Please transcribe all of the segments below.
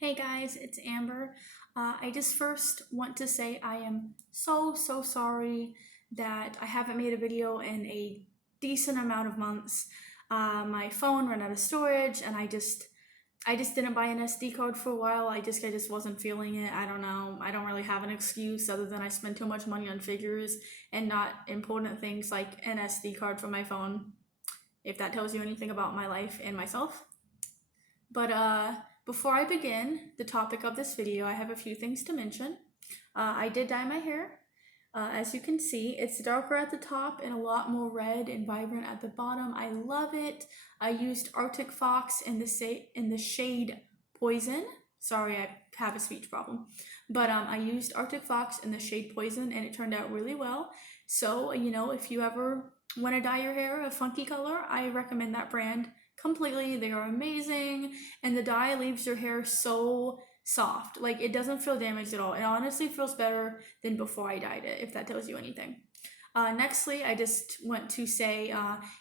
Hey guys, it's Amber. I just first want to say I am so sorry that I haven't made a video in a decent amount of months. My phone ran out of storage and I just didn't buy an SD card for a while. I just wasn't feeling it. I don't know. I don't really have an excuse other than I spend too much money on figures and not important things like an SD card for my phone, if that tells you anything about my life and myself. But before I begin the topic of this video, I have a few things to mention. I did dye my hair. As you can see, it's darker at the top and a lot more red and vibrant at the bottom. I love it. I used Arctic Fox in the shade Poison. Sorry, I have a speech problem. But I used Arctic Fox in the shade Poison and it turned out really well. So, if you ever want to dye your hair a funky color, I recommend that brand completely. They are amazing, and the dye leaves your hair so soft. Like, it doesn't feel damaged at all. It honestly feels better than before I dyed it, if that tells you anything. Nextly, I just want to say,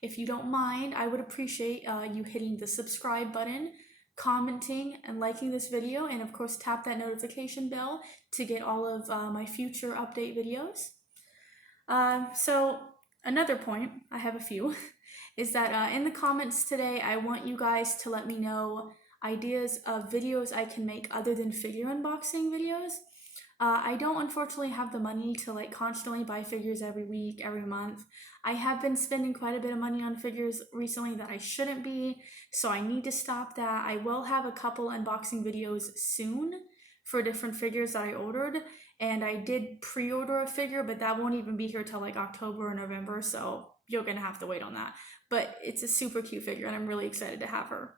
if you don't mind, I would appreciate you hitting the subscribe button, commenting, and liking this video, and of course tap that notification bell to get all of my future update videos. So another point, I have a few, is that in the comments today, I want you guys to let me know ideas of videos I can make other than figure unboxing videos. I don't unfortunately have the money to constantly buy figures every week, every month. I have been spending quite a bit of money on figures recently that I shouldn't be, so I need to stop that. I will have a couple unboxing videos soon for different figures that I ordered, and I did pre-order a figure, but that won't even be here till October or November, so you're gonna have to wait on that. But it's a super cute figure and I'm really excited to have her.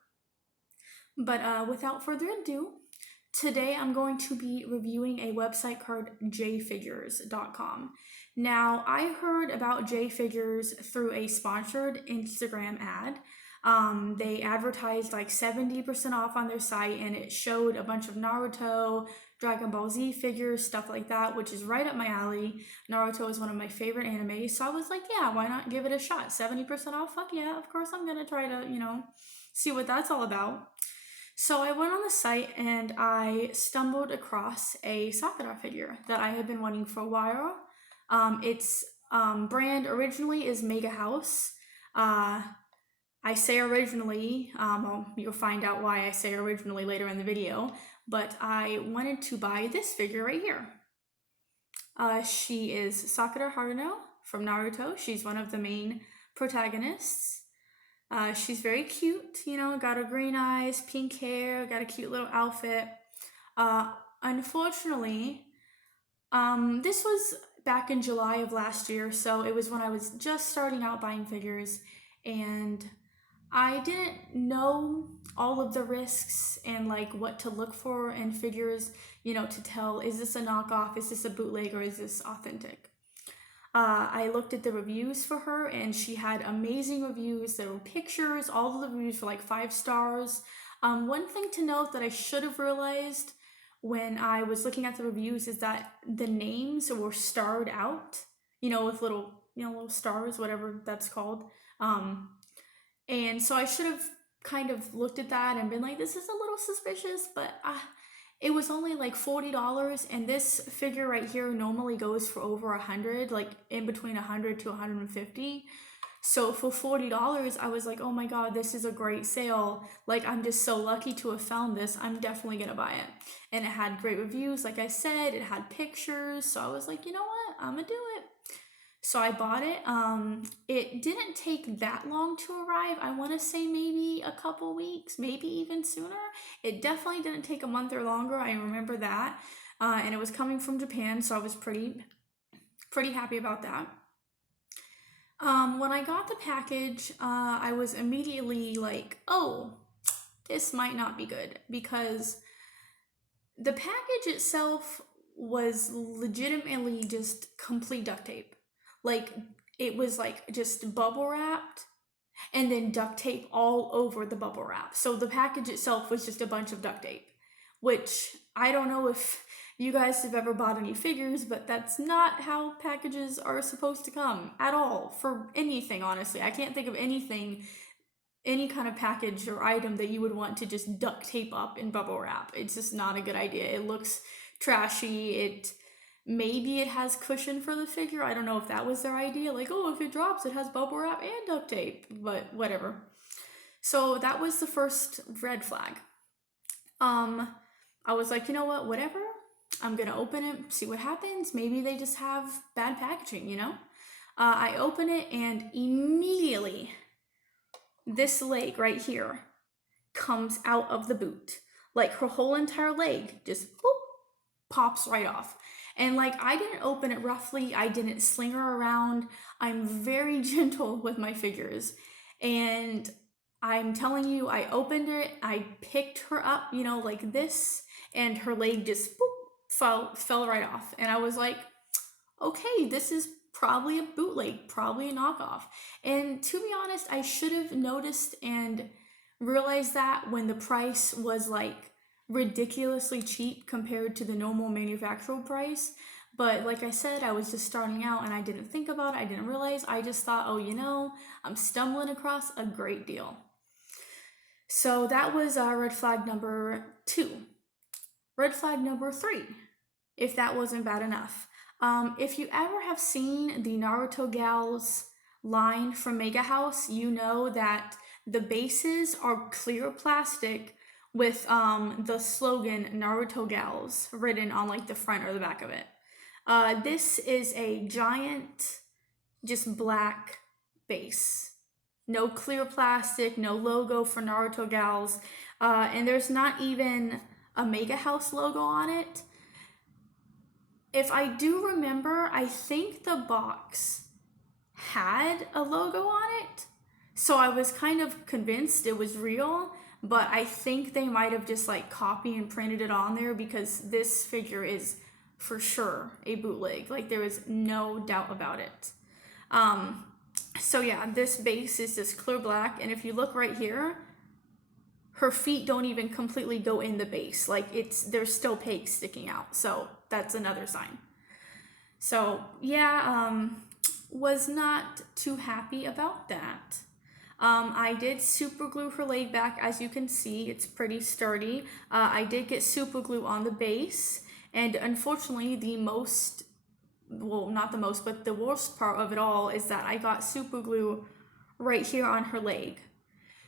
But without further ado, today I'm going to be reviewing a website called jfigures.com. Now, I heard about JFigures through a sponsored Instagram ad. They advertised 70% off on their site, and it showed a bunch of Naruto, Dragon Ball Z figures, stuff like that, which is right up my alley. Naruto is one of my favorite animes, so I was like, yeah, why not give it a shot? 70% off? Fuck yeah, of course I'm gonna try to, see what that's all about. So I went on the site and I stumbled across a Sakura figure that I had been wanting for a while. Its brand originally is Mega House. I say originally, well, you'll find out why I say originally later in the video, but I wanted to buy this figure right here. She is Sakura Haruno from Naruto. She's one of the main protagonists. She's very cute, got her green eyes, pink hair, got a cute little outfit. Unfortunately, this was back in July of last year, so it was when I was just starting out buying figures, and I didn't know all of the risks and what to look for in figures, to tell, is this a knockoff, is this a bootleg, or is this authentic? I looked at the reviews for her and she had amazing reviews. There were pictures, all of the reviews were 5 stars. One thing to note that I should have realized when I was looking at the reviews is that the names were starred out, with little stars, whatever that's called. And so I should have kind of looked at that and been like, this is a little suspicious, but it was only $40, and this figure right here normally goes for over 100, in between 100 to 150. So for $40, I was like, oh my god, this is a great sale. I'm just so lucky to have found this. I'm definitely gonna buy it. And it had great reviews, like I said, it had pictures, so I was like, you know what, I'm gonna do it. So I bought it. It didn't take that long to arrive. I want to say maybe a couple weeks, maybe even sooner. It definitely didn't take a month or longer. I remember that. And it was coming from Japan, so I was pretty happy about that. When I got the package, I was immediately like, oh, this might not be good, because the package itself was legitimately just complete duct tape. It was just bubble wrapped and then duct tape all over the bubble wrap. So the package itself was just a bunch of duct tape, which I don't know if you guys have ever bought any figures, but that's not how packages are supposed to come at all for anything, honestly. I can't think of anything any kind of package or item that you would want to just duct tape up in bubble wrap. It's just not a good idea. It looks trashy. Maybe it has cushion for the figure. I don't know if that was their idea. Like, oh, if it drops, it has bubble wrap and duct tape, but whatever. So that was the first red flag. I was like, you know what, whatever. I'm gonna open it, see what happens. Maybe they just have bad packaging, you know? I open it and immediately this leg right here comes out of the boot. Like her whole entire leg just boop, pops right off. And like I didn't open it roughly, I didn't sling her around. I'm very gentle with my figures. And I'm telling you, I opened it, I picked her up, you know, like this, and her leg just boop, fell right off. And I was like, okay, this is probably a bootleg, probably a knockoff. And to be honest, I should have noticed and realized that when the price was like ridiculously cheap compared to the normal manufacturer price. But like I said, I was just starting out and I didn't think about it, I didn't realize. I just thought, oh, you know, I'm stumbling across a great deal. So that was red flag number 2. Red flag number 3, if that wasn't bad enough. If you ever have seen the Naruto Gals line from Mega House, you know that the bases are clear plastic with the slogan Naruto Gals written on like the front or the back of it. This is a giant, just black base. No clear plastic, no logo for Naruto Gals, and there's not even a Mega House logo on it. If I do remember, I think the box had a logo on it, so I was kind of convinced it was real, but I think they might have just like copied and printed it on there because this figure is for sure a bootleg. Like there is no doubt about it. So yeah, this base is just clear black, and if you look right here, her feet don't even completely go in the base. Like there's still pegs sticking out. So that's another sign. So yeah, was not too happy about that. I did super glue her leg back. As you can see, it's pretty sturdy. I did get super glue on the base, and unfortunately not the most, but the worst part of it all is that I got super glue right here on her leg.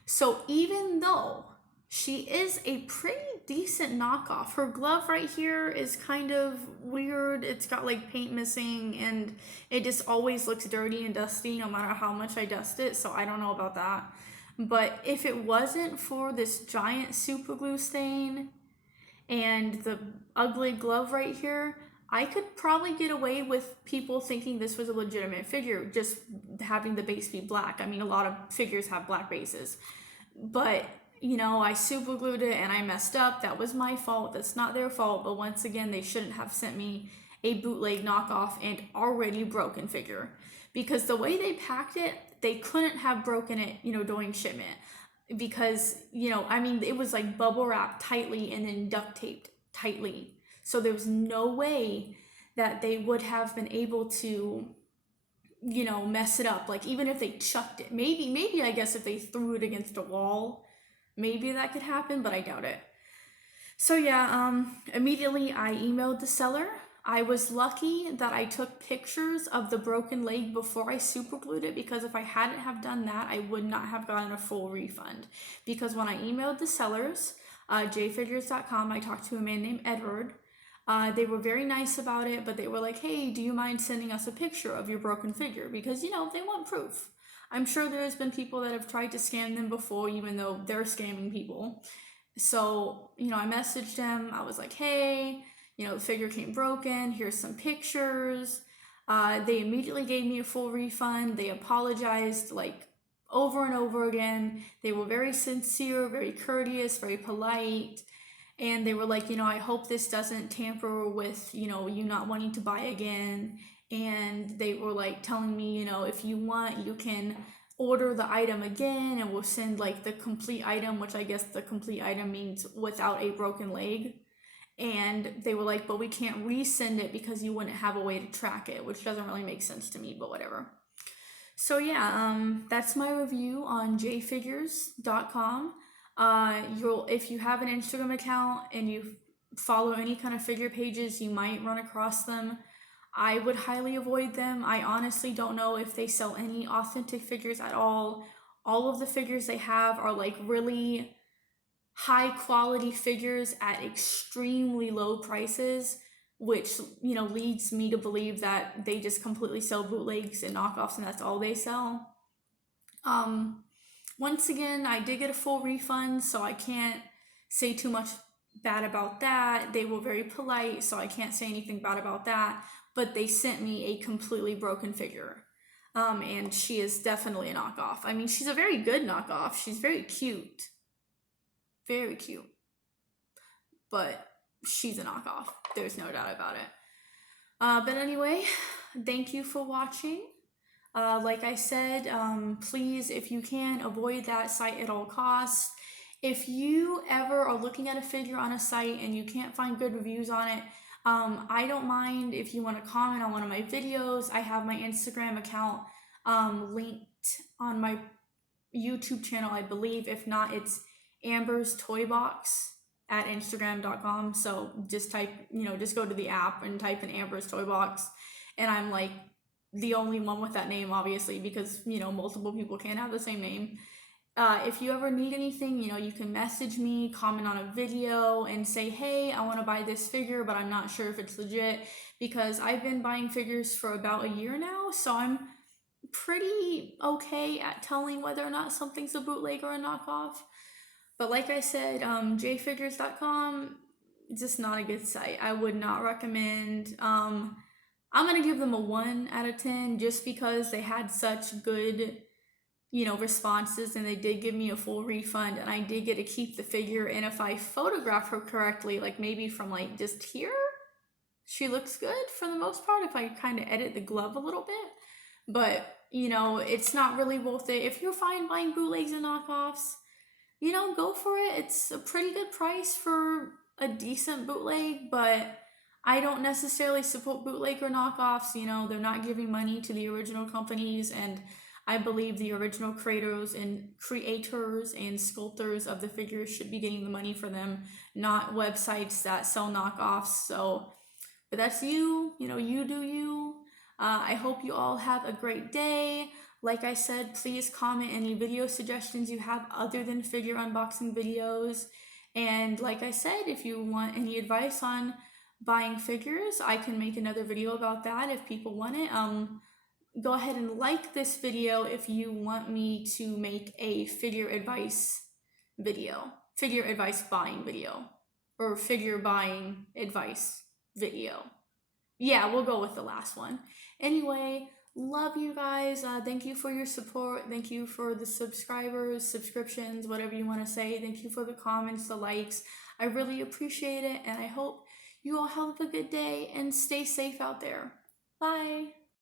So even though she is a pretty decent knockoff, her glove right here is kind of weird. It's got like paint missing and it just always looks dirty and dusty no matter how much I dust it, so I don't know about that. But if it wasn't for this giant super glue stain and the ugly glove right here, I could probably get away with people thinking this was a legitimate figure, just having the base be black. I mean, a lot of figures have black bases. But, you know, I super glued it and I messed up. That was my fault. That's not their fault. But once again, they shouldn't have sent me a bootleg knockoff and already broken figure. Because the way they packed it, they couldn't have broken it, you know, during shipment. Because, you know, I mean, it was like bubble wrapped tightly and then duct taped tightly. So there was no way that they would have been able to, you know, mess it up. Like even if they chucked it, maybe I guess if they threw it against a wall, maybe that could happen, but I doubt it. So yeah, immediately I emailed the seller. I was lucky that I took pictures of the broken leg before I super glued it, because if I hadn't have done that, I would not have gotten a full refund. Because when I emailed the sellers, jfigures.com, I talked to a man named Edward. They were very nice about it, but they were like, hey, do you mind sending us a picture of your broken figure? Because, you know, they want proof. I'm sure there's been people that have tried to scam them before, even though they're scamming people. So, you know, I messaged them. I was like, hey, you know, the figure came broken. Here's some pictures. They immediately gave me a full refund. They apologized like over and over again. They were very sincere, very courteous, very polite. And they were like, you know, I hope this doesn't tamper with, you know, you not wanting to buy again. And they were like telling me, you know, if you want, you can order the item again and we'll send like the complete item, which I guess the complete item means without a broken leg. And they were like, but we can't resend it because you wouldn't have a way to track it, which doesn't really make sense to me, but whatever. So yeah, that's my review on jfigures.com. If you have an Instagram account and you follow any kind of figure pages, you might run across them. I would highly avoid them. I honestly don't know if they sell any authentic figures at all. All of the figures they have are like really high quality figures at extremely low prices, which leads me to believe that they just completely sell bootlegs and knockoffs and that's all they sell. um Once again, I did get a full refund, so I can't say too much bad about that. They were very polite, so I can't say anything bad about that, but they sent me a completely broken figure. And she is definitely a knockoff. I mean, she's a very good knockoff. She's very cute. Very cute. But she's a knockoff. There's no doubt about it. But anyway, thank you for watching. Like I said, please, if you can, avoid that site at all costs. If you ever are looking at a figure on a site and you can't find good reviews on it, I don't mind if you want to comment on one of my videos. I have my Instagram account linked on my YouTube channel, I believe. If not, it's Amber's Toy Box at Instagram.com. So just just go to the app and type in Amber's Toy Box. And I'm like the only one with that name, obviously, because, multiple people can't have the same name. If you ever need anything, you can message me, comment on a video, and say, hey, I want to buy this figure, but I'm not sure if it's legit, because I've been buying figures for about a year now, so I'm pretty okay at telling whether or not something's a bootleg or a knockoff. But like I said, jfigures.com, just not a good site. I would not recommend. I'm going to give them a 1 out of 10 just because they had such good responses, and they did give me a full refund, and I did get to keep the figure. And if I photograph her correctly, like maybe from like just here, she looks good for the most part if I kind of edit the glove a little bit. But it's not really worth it. If you're fine buying bootlegs and knockoffs, go for it. It's a pretty good price for a decent bootleg, but I don't necessarily support bootleg or knockoffs. They're not giving money to the original companies, and I believe the original creators and sculptors of the figures should be getting the money for them, not websites that sell knockoffs. So, but that's you do you. I hope you all have a great day. Like I said, please comment any video suggestions you have other than figure unboxing videos. And like I said, if you want any advice on buying figures, I can make another video about that if people want it. Go ahead and like this video if you want me to make a figure advice buying video, or figure buying advice video. Yeah, we'll go with the last one. Anyway, love you guys. Thank you for your support. Thank you for the subscriptions, whatever you want to say. Thank you for the comments, the likes. I really appreciate it, and I hope you all have a good day and stay safe out there. Bye.